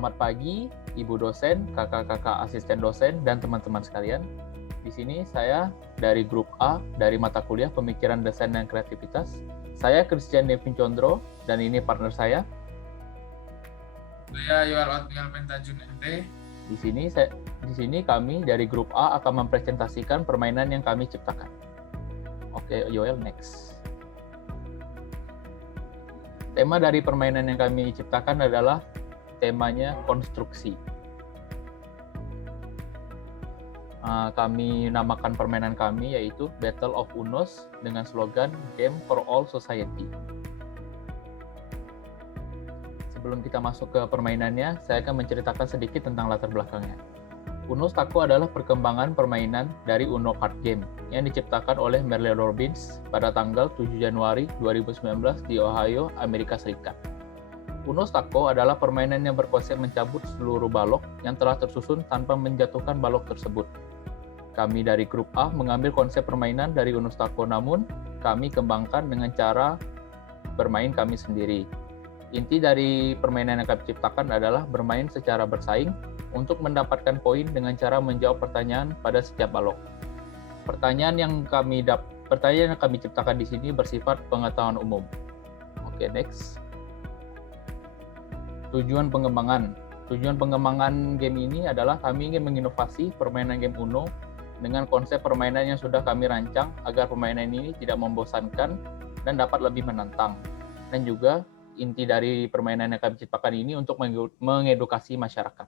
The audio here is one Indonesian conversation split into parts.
Selamat pagi, Ibu dosen, kakak-kakak asisten dosen, dan teman-teman sekalian. Di sini saya dari grup A, dari mata kuliah Pemikiran Desain dan Kreativitas. Saya Christian Devin Condro, dan ini partner saya. Saya Yoel Otniel Pentajun MT. Di sini kami dari grup A akan mempresentasikan permainan yang kami ciptakan. Oke, Yoel, next. Tema dari permainan yang kami ciptakan adalah temanya konstruksi. Kami namakan permainan kami yaitu Battle of Unos dengan slogan Game for All Society. Sebelum kita masuk ke permainannya, saya akan menceritakan sedikit tentang latar belakangnya. Uno Stako adalah perkembangan permainan dari Uno Card Game yang diciptakan oleh Merle Robbins pada tanggal 7 Januari 2019 di Ohio, Amerika Serikat. Uno Stako adalah permainan yang berkonsep mencabut seluruh balok yang telah tersusun tanpa menjatuhkan balok tersebut. Kami dari grup A mengambil konsep permainan dari Uno Stako, namun kami kembangkan dengan cara bermain kami sendiri. Inti dari permainan yang kami ciptakan adalah bermain secara bersaing untuk mendapatkan poin dengan cara menjawab pertanyaan pada setiap balok. Pertanyaan yang kami ciptakan di sini bersifat pengetahuan umum. Oke, next. Tujuan pengembangan game ini adalah kami ingin menginovasi permainan game Uno dengan konsep permainan yang sudah kami rancang agar permainan ini tidak membosankan dan dapat lebih menantang. Dan juga inti dari permainan yang kami ciptakan ini untuk mengedukasi masyarakat.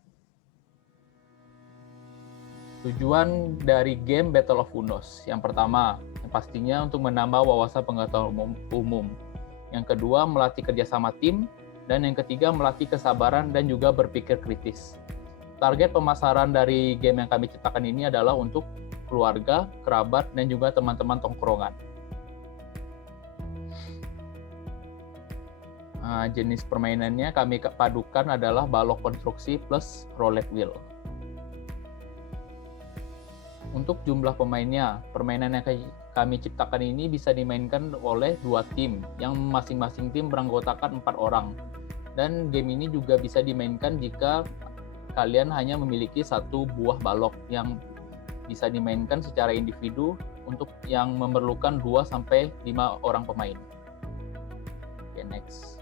Tujuan dari game Battle of Unos. Yang pertama, pastinya untuk menambah wawasan pengetahuan umum. Yang kedua, melatih kerjasama tim. Dan yang ketiga, melatih kesabaran dan juga berpikir kritis. Target pemasaran dari game yang kami ciptakan ini adalah untuk keluarga, kerabat, dan juga teman-teman tongkrongan. Jenis permainannya kami padukan adalah balok konstruksi plus roulette wheel. Untuk jumlah pemainnya, permainan yang kami ciptakan ini bisa dimainkan oleh 2 tim, yang masing-masing tim beranggotakan 4 orang. Dan game ini juga bisa dimainkan jika kalian hanya memiliki 1 buah balok yang bisa dimainkan secara individu untuk yang memerlukan 2-5 orang pemain. Oke, next.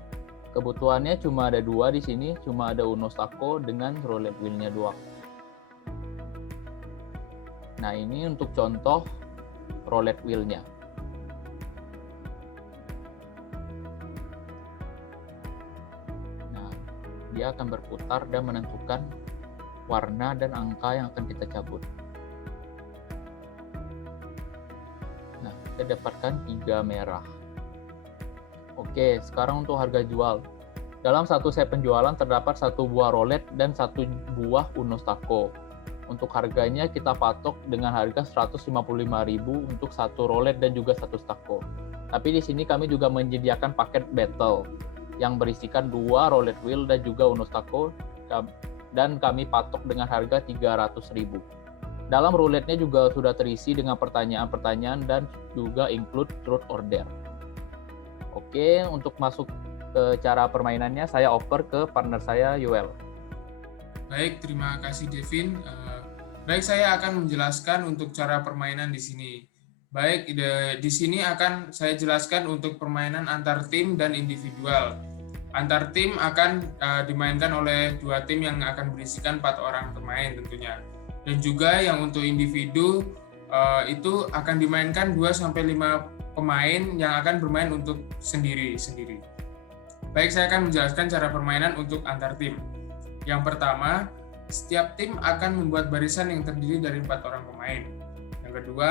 Kebutuhannya cuma ada 2 di sini, cuma ada Uno Stako dengan roulette wheel-nya doang. Nah, ini untuk contoh roulette wheel-nya. Nah, dia akan berputar dan menentukan warna dan angka yang akan kita cabut. Nah, kita dapatkan 3 merah. Oke, sekarang untuk harga jual. Dalam satu set penjualan terdapat 1 buah roulette dan 1 buah Uno Stako. Untuk harganya kita patok dengan harga 155.000 untuk 1 roulette dan juga 1 stako. Tapi di sini kami juga menyediakan paket battle yang berisikan 2 roulette wheel dan juga Uno Stako, dan kami patok dengan harga 300.000. Dalam roulette-nya juga sudah terisi dengan pertanyaan-pertanyaan dan juga include truth or dare. Oke, untuk masuk ke cara permainannya saya oper ke partner saya, Yoel. Baik, terima kasih Devin. Baik, saya akan menjelaskan untuk cara permainan di sini. Baik, di sini akan saya jelaskan untuk permainan antar tim dan individual. Antar tim akan dimainkan oleh 2 tim yang akan berisikan 4 orang pemain tentunya. Dan juga yang untuk individu itu akan dimainkan 2-5 pemain yang akan bermain untuk sendiri-sendiri. Baik, saya akan menjelaskan cara permainan untuk antar tim. Yang pertama, setiap tim akan membuat barisan yang terdiri dari 4 orang pemain. Yang kedua,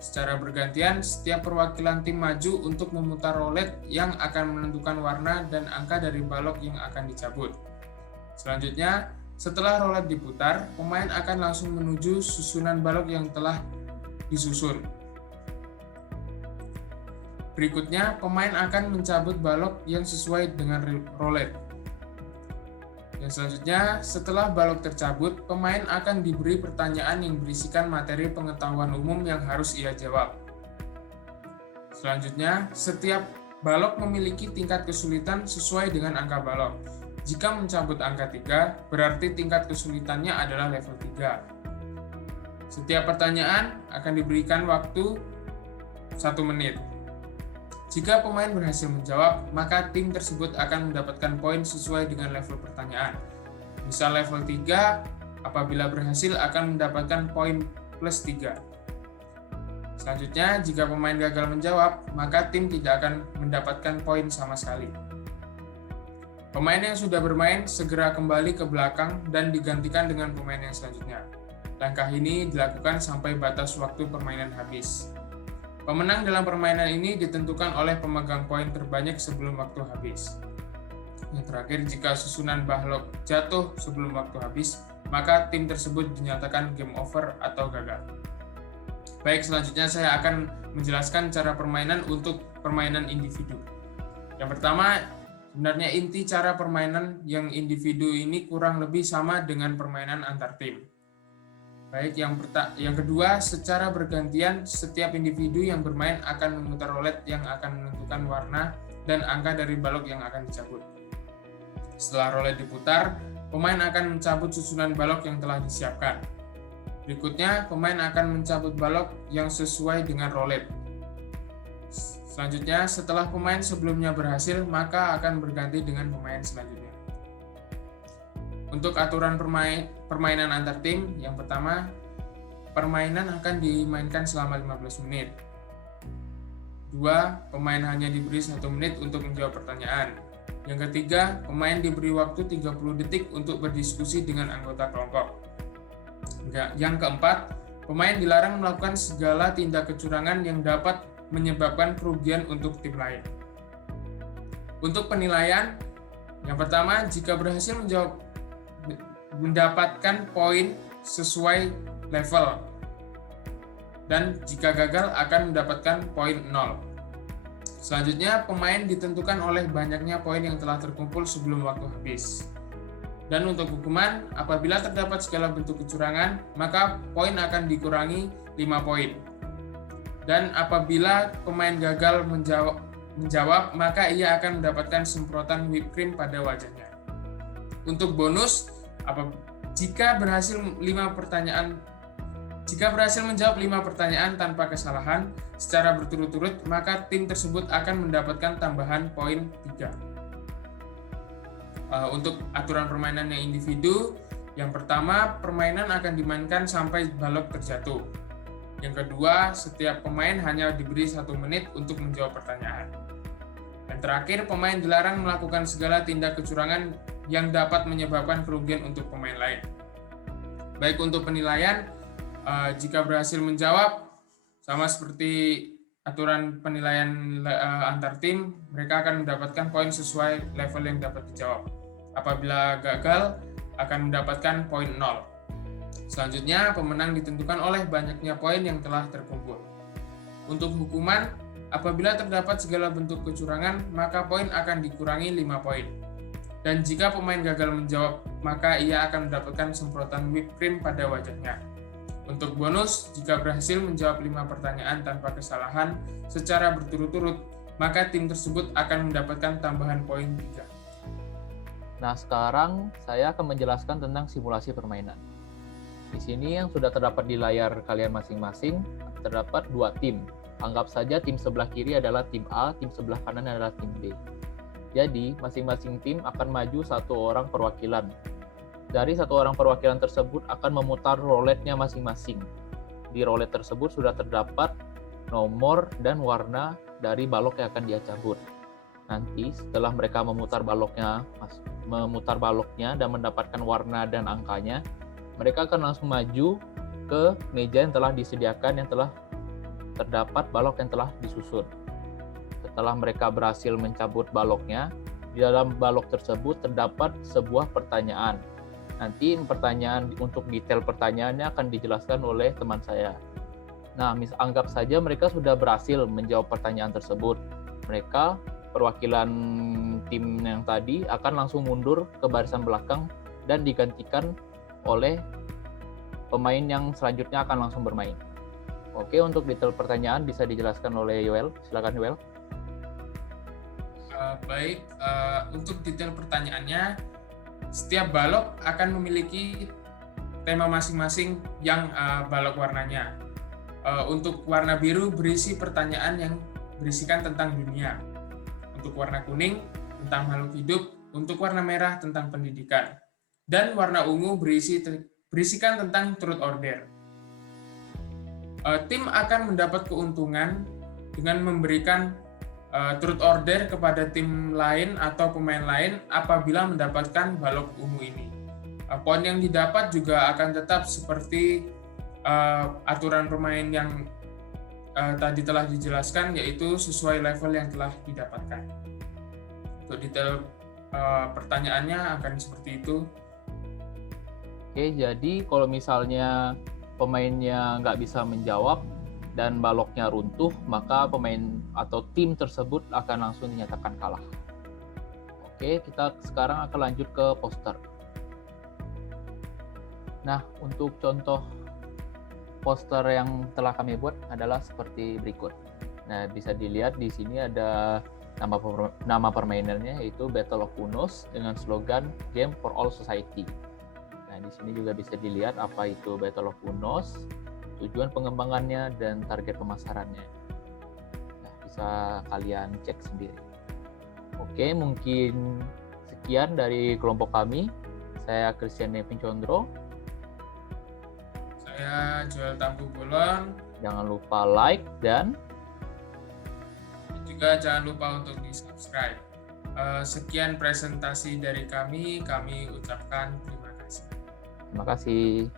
secara bergantian setiap perwakilan tim maju untuk memutar roulette yang akan menentukan warna dan angka dari balok yang akan dicabut. Selanjutnya, setelah roulette diputar, pemain akan langsung menuju susunan balok yang telah disusun. Berikutnya, pemain akan mencabut balok yang sesuai dengan roulette. Yang selanjutnya, setelah balok tercabut, pemain akan diberi pertanyaan yang berisikan materi pengetahuan umum yang harus ia jawab. Selanjutnya, setiap balok memiliki tingkat kesulitan sesuai dengan angka balok. Jika mencabut angka 3, berarti tingkat kesulitannya adalah level 3. Setiap pertanyaan akan diberikan waktu 1 menit. Jika pemain berhasil menjawab, maka tim tersebut akan mendapatkan poin sesuai dengan level pertanyaan. Misal level 3, apabila berhasil akan mendapatkan poin plus 3. Selanjutnya, jika pemain gagal menjawab, maka tim tidak akan mendapatkan poin sama sekali. Pemain yang sudah bermain segera kembali ke belakang dan digantikan dengan pemain yang selanjutnya. Langkah ini dilakukan sampai batas waktu permainan habis. Pemenang dalam permainan ini ditentukan oleh pemegang poin terbanyak sebelum waktu habis. Yang terakhir, jika susunan balok jatuh sebelum waktu habis, maka tim tersebut dinyatakan game over atau gagal. Baik, selanjutnya saya akan menjelaskan cara permainan untuk permainan individu. Yang pertama, sebenarnya inti cara permainan yang individu ini kurang lebih sama dengan permainan antar tim. Baik, yang kedua, secara bergantian setiap individu yang bermain akan memutar roulette yang akan menentukan warna dan angka dari balok yang akan dicabut. Setelah roulette diputar, pemain akan mencabut susunan balok yang telah disiapkan. Berikutnya, pemain akan mencabut balok yang sesuai dengan roulette. Selanjutnya, setelah pemain sebelumnya berhasil, maka akan berganti dengan pemain selanjutnya. Untuk aturan permainan antar tim, yang pertama, permainan akan dimainkan selama 15 menit. 2. Pemain hanya diberi 1 menit untuk menjawab pertanyaan. Yang ketiga, pemain diberi waktu 30 detik untuk berdiskusi dengan anggota kelompok. Yang keempat, pemain dilarang melakukan segala tindak kecurangan yang dapat menyebabkan kerugian untuk tim lain. Untuk penilaian, yang pertama, jika berhasil mendapatkan poin sesuai level, dan jika gagal akan mendapatkan poin 0. Selanjutnya, pemain ditentukan oleh banyaknya poin yang telah terkumpul sebelum waktu habis. Dan untuk hukuman, apabila terdapat segala bentuk kecurangan, maka poin akan dikurangi 5 poin. Dan apabila pemain gagal menjawab, maka ia akan mendapatkan semprotan whipped cream pada wajahnya. Untuk bonus, jika berhasil menjawab 5 pertanyaan tanpa kesalahan secara berturut-turut, maka tim tersebut akan mendapatkan tambahan poin 3. Untuk aturan permainan yang individu, yang pertama, permainan akan dimainkan sampai balok terjatuh. Yang kedua, setiap pemain hanya diberi 1 menit untuk menjawab pertanyaan. Dan terakhir, pemain dilarang melakukan segala tindak kecurangan yang dapat menyebabkan kerugian untuk pemain lain. Baik, untuk penilaian, jika berhasil menjawab, sama seperti aturan penilaian antar tim, mereka akan mendapatkan poin sesuai level yang dapat dijawab. Apabila gagal, akan mendapatkan poin 0. Selanjutnya, pemenang ditentukan oleh banyaknya poin yang telah terkumpul. Untuk hukuman, apabila terdapat segala bentuk kecurangan, maka poin akan dikurangi 5 poin. Dan jika pemain gagal menjawab, maka ia akan mendapatkan semprotan whipped cream pada wajahnya. Untuk bonus, jika berhasil menjawab 5 pertanyaan tanpa kesalahan secara berturut-turut, maka tim tersebut akan mendapatkan tambahan poin 3. Nah, sekarang saya akan menjelaskan tentang simulasi permainan. Di sini yang sudah terdapat di layar kalian masing-masing, terdapat 2 tim. Anggap saja tim sebelah kiri adalah tim A, tim sebelah kanan adalah tim B. Jadi, masing-masing tim akan maju 1 orang perwakilan. Dari 1 orang perwakilan tersebut akan memutar roulette-nya masing-masing. Di roulette tersebut sudah terdapat nomor dan warna dari balok yang akan dia cabut. Nanti setelah mereka memutar baloknya dan mendapatkan warna dan angkanya, mereka akan langsung maju ke meja yang telah disediakan, yang telah terdapat balok yang telah disusun. Setelah mereka berhasil mencabut baloknya, di dalam balok tersebut terdapat sebuah pertanyaan. Nanti pertanyaan untuk detail pertanyaannya akan dijelaskan oleh teman saya. Nah, anggap saja mereka sudah berhasil menjawab pertanyaan tersebut. Mereka, perwakilan tim yang tadi, akan langsung mundur ke barisan belakang dan digantikan oleh pemain yang selanjutnya akan langsung bermain. Oke, untuk detail pertanyaan bisa dijelaskan oleh Yoel. Silakan Yoel. Baik, untuk detail pertanyaannya, setiap balok akan memiliki tema masing-masing yang balok warnanya. Untuk warna biru berisi pertanyaan yang berisikan tentang dunia. Untuk warna kuning tentang makhluk hidup, untuk warna merah tentang pendidikan. Dan warna ungu berisikan tentang truth order. Tim akan mendapat keuntungan dengan memberikan truth order kepada tim lain atau pemain lain apabila mendapatkan balok ungu ini. Poin yang didapat juga akan tetap seperti aturan bermain yang tadi telah dijelaskan, yaitu sesuai level yang telah didapatkan. Untuk detail pertanyaannya akan seperti itu. Oke, jadi kalau misalnya pemainnya nggak bisa menjawab dan baloknya runtuh, maka pemain atau tim tersebut akan langsung dinyatakan kalah. Oke, kita sekarang akan lanjut ke poster. Nah, untuk contoh poster yang telah kami buat adalah seperti berikut. Nah, bisa dilihat di sini ada nama permainannya, yaitu Battle of Unos dengan slogan Game for All Society. Nah, di sini juga bisa dilihat apa itu Battle of Unos, tujuan pengembangannya, dan target pemasarannya. Nah, bisa kalian cek sendiri. Oke, mungkin sekian dari kelompok kami. Saya Christian Nevin Condro. Saya Joel Tampu Bolon. Jangan lupa like dan juga jangan lupa untuk di-subscribe. Sekian presentasi dari kami ucapkan terima kasih. Terima kasih.